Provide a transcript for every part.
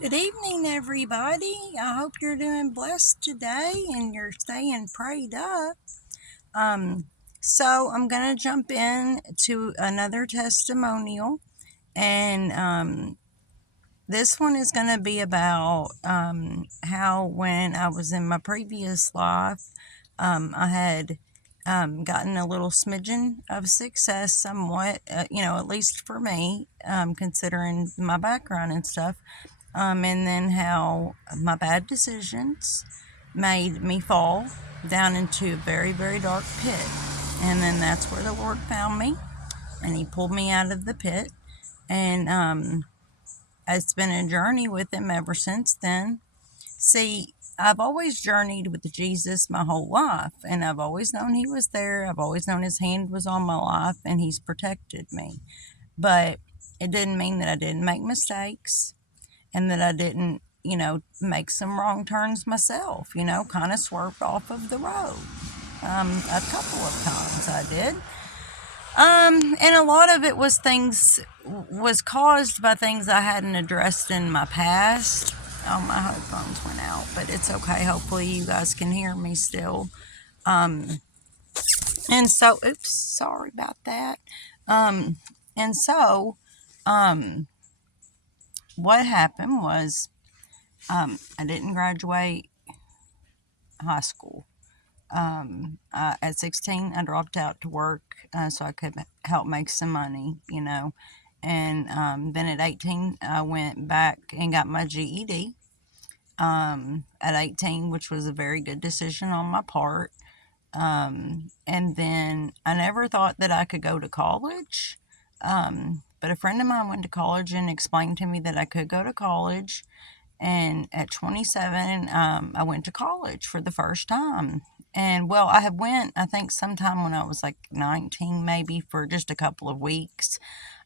Good evening, everybody. I hope you're doing blessed today and you're staying prayed up. Um, so I'm gonna jump in to another testimonial, and this one is gonna be about how when I was in my previous life, I had gotten a little smidgen of success, somewhat, at least for me, considering my background and stuff. And then how my bad decisions made me fall down into a very, very dark pit. And then that's where the Lord found me, and He pulled me out of the pit. And it's been a journey with Him ever since then. See, I've always journeyed with Jesus my whole life, and I've always known He was there. I've always known His hand was on my life, and He's protected me. But it didn't mean that I didn't make mistakes and that I didn't, make some wrong turns myself, kind of swerved off of the road. A couple of times I did. And a lot of it was caused by things I hadn't addressed in my past. Oh, my headphones went out, but it's okay. Hopefully you guys can hear me still. And so, oops, sorry about that. And so, what happened was, I didn't graduate high school. At 16, I dropped out to work so I could help make some money, And then at 18, I went back and got my GED at 18, which was a very good decision on my part. And then I never thought that I could go to college. But a friend of mine went to college and explained to me that I could go to college. And at 27, I went to college for the first time. And well, I had went, I think, sometime when I was like 19, maybe for just a couple of weeks.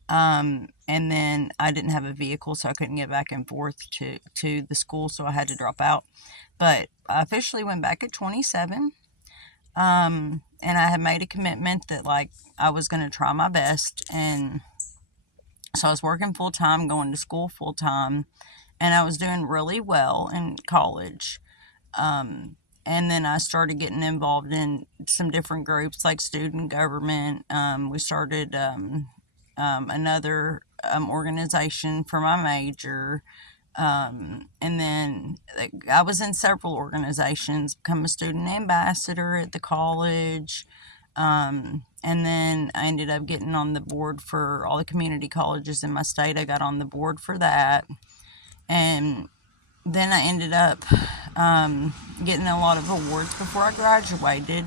And then I didn't have a vehicle, so I couldn't get back and forth to the school, so I had to drop out. But I officially went back at 27. And I had made a commitment that like I was going to try my best. And so I was working full time, going to school full time, and I was doing really well in college. And then I started getting involved in some different groups like student government. We started another organization for my major. And then I was in several organizations, become a student ambassador at the college. And then I ended up getting on the board for all the community colleges in my state. I got on the board for that. And then I ended up getting a lot of awards before I graduated.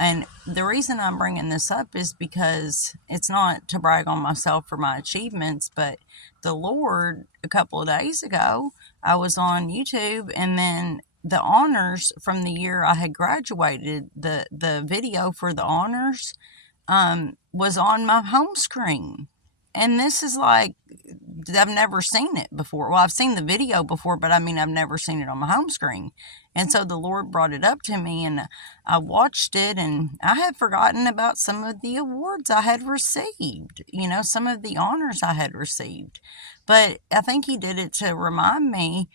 And the reason I'm bringing this up is because it's not to brag on myself for my achievements, but the Lord, a couple of days ago, I was on YouTube, and then the honors from the year I had graduated, the video for the honors was on my home screen. And this is like, I've never seen it before. Well, I've seen the video before, but I mean, I've never seen it on my home screen. And so the Lord brought it up to me, and I watched it, and I had forgotten about some of the awards I had received, some of the honors I had received. But I think He did it to remind me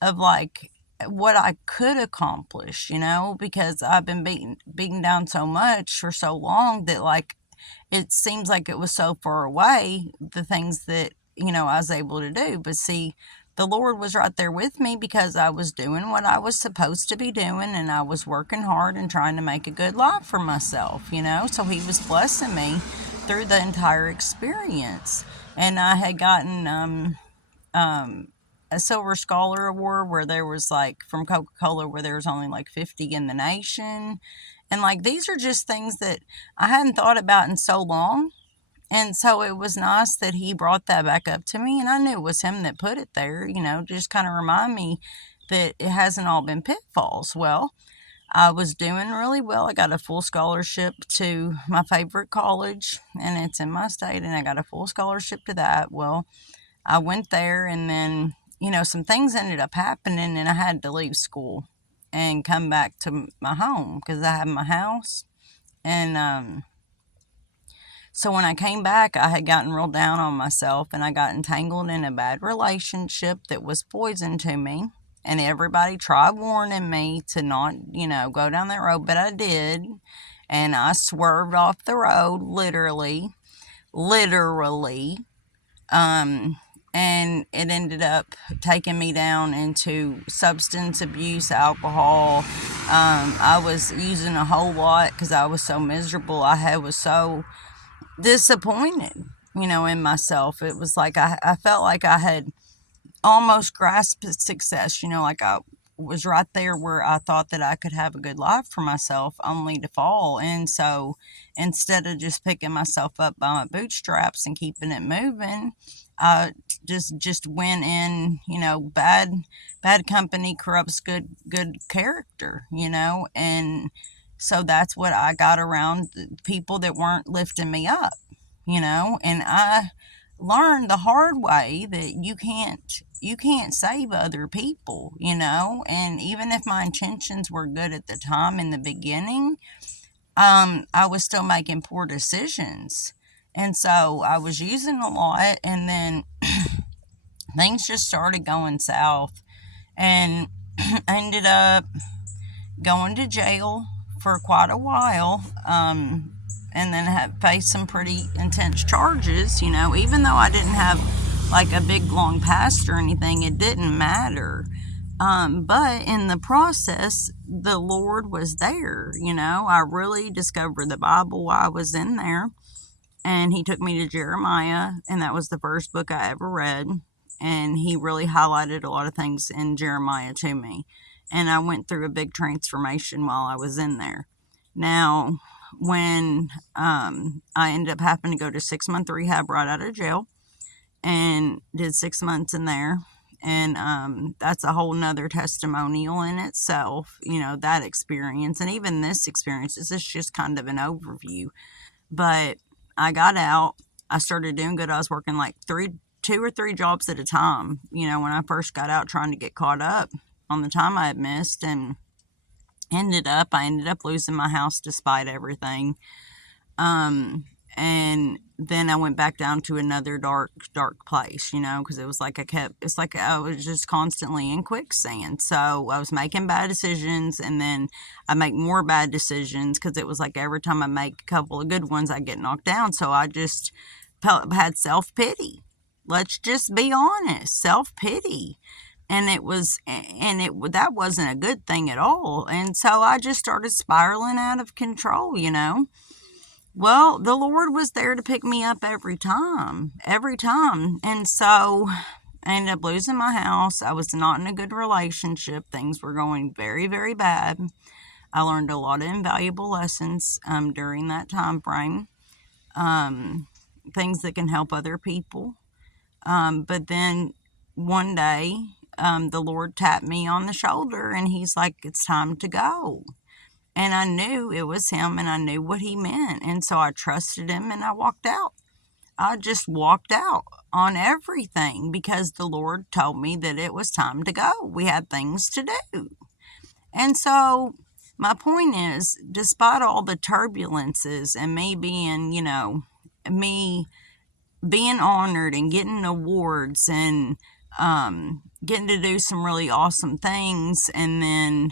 of like what I could accomplish, because I've been beaten down so much for so long that like it seems like it was so far away, the things that, I was able to do. But see, the Lord was right there with me because I was doing what I was supposed to be doing, and I was working hard and trying to make a good life for myself, So He was blessing me through the entire experience. And I had gotten a Silver Scholar Award where there was like from Coca-Cola, where there was only like 50 in the nation. And like these are just things that I hadn't thought about in so long. And so it was nice that He brought that back up to me. And I knew it was Him that put it there, just kind of remind me that it hasn't all been pitfalls. Well, I was doing really well. I got a full scholarship to my favorite college, and it's in my state, and I got a full scholarship to that. Well, I went there, and then, some things ended up happening, and I had to leave school and come back to my home because I have my house. And So when I came back, I had gotten real down on myself, and I got entangled in a bad relationship that was poison to me. And everybody tried warning me to not, go down that road, but I did. And I swerved off the road, literally. Um, and it ended up taking me down into substance abuse, alcohol. I was using a whole lot because I was so miserable. Was so disappointed, in myself. It was like I felt like I had almost grasped success, like I was right there where I thought that I could have a good life for myself, only to fall. And so instead of just picking myself up by my bootstraps and keeping it moving, I just went in, bad company corrupts good character, and so that's what I got around, people that weren't lifting me up, and I learned the hard way that you can't save other people, and even if my intentions were good at the time in the beginning, I was still making poor decisions. And so I was using a lot, and then things just started going south, and I ended up going to jail for quite a while, and then have faced some pretty intense charges. Even though I didn't have like a big long past or anything, it didn't matter. But in the process, the Lord was there. I really discovered the Bible while I was in there, and He took me to Jeremiah, and that was the first book I ever read. And He really highlighted a lot of things in Jeremiah to me. And I went through a big transformation while I was in there. Now, when I ended up having to go to 6-month rehab right out of jail, and did 6 months in there, and that's a whole nother testimonial in itself, that experience. And even this experience, this is just kind of an overview. But I got out, I started doing good. I was working like 2 or 3 jobs at a time, when I first got out, trying to get caught up on the time I had missed. And I ended up losing my house despite everything. And then I went back down to another dark place, because it was like it's like I was just constantly in quicksand. So I was making bad decisions, and then I make more bad decisions, because it was like every time I make a couple of good ones, I get knocked down. So I just had self-pity. Let's just be honest, self-pity. And that wasn't a good thing at all. And so I just started spiraling out of control, Well, the Lord was there to pick me up every time. And so I ended up losing my house. I was not in a good relationship. Things were going very, very bad. I learned a lot of invaluable lessons during that time frame, things that can help other people. But then one day, the Lord tapped me on the shoulder, and He's like, it's time to go. And I knew it was Him, and I knew what He meant. And so I trusted Him, and I walked out. I just walked out on everything, because the Lord told me that it was time to go. We had things to do. And so my point is, despite all the turbulences and me being, me being honored and getting awards and getting to do some really awesome things, and then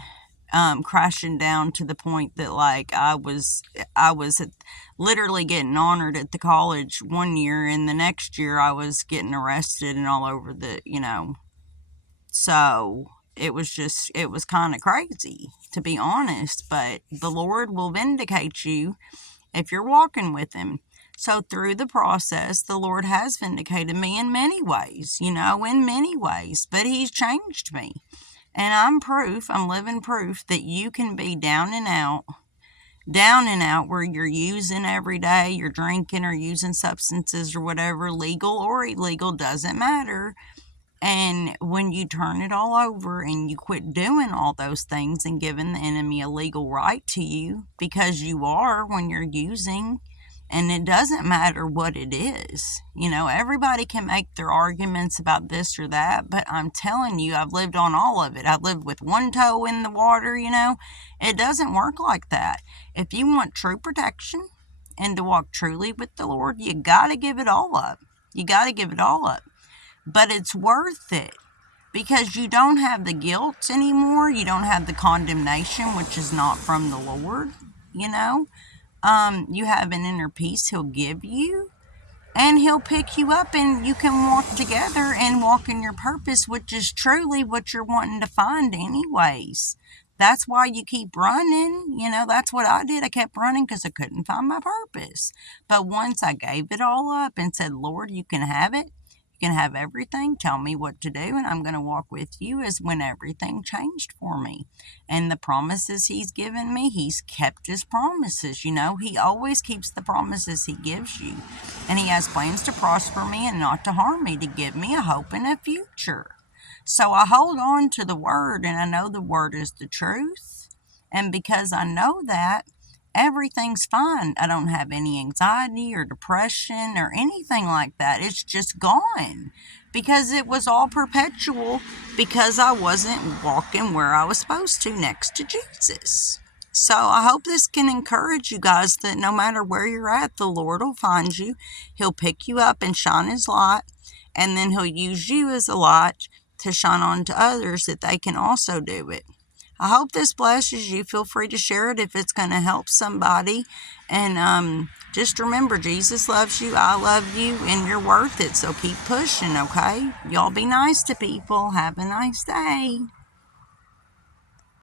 crashing down to the point that like I was literally getting honored at the college one year, and the next year I was getting arrested and all over so it was kind of crazy, to be honest. But the Lord will vindicate you if you're walking with Him. So through the process, the Lord has vindicated me in many ways, but He's changed me. And I'm living proof that you can be down and out, where you're using every day, you're drinking or using substances or whatever, legal or illegal, doesn't matter. And when you turn it all over and you quit doing all those things and giving the enemy a legal right to you, because you are when you're using, and it doesn't matter what it is. Everybody can make their arguments about this or that, but I'm telling you, I've lived on all of it. I've lived with one toe in the water, It doesn't work like that. If you want true protection, and to walk truly with the Lord, you got to give it all up. You got to give it all up. But it's worth it because you don't have the guilt anymore. You don't have the condemnation, which is not from the Lord, you know. You have an inner peace He'll give you, and He'll pick you up, and you can walk together and walk in your purpose, which is truly what you're wanting to find anyways. That's why you keep running. That's what I did. I kept running because I couldn't find my purpose. But once I gave it all up and said, Lord, you can have it. You can have everything. Tell me what to do, and I'm going to walk with you, is when everything changed for me. And the promises He's given me, He's kept His promises. He always keeps the promises He gives you. And He has plans to prosper me and not to harm me, to give me a hope and a future. So I hold on to the Word, and I know the Word is the truth. And because I know that, everything's fine. I don't have any anxiety or depression or anything like that. It's just gone because it was all perpetual, because I wasn't walking where I was supposed to, next to Jesus. So I hope this can encourage you guys that no matter where you're at, the Lord will find you. He'll pick you up and shine His light, and then He'll use you as a light to shine on to others that they can also do it. I hope this blesses you. Feel free to share it if it's going to help somebody. And just remember, Jesus loves you, I love you, and you're worth it. So keep pushing, okay? Y'all be nice to people. Have a nice day.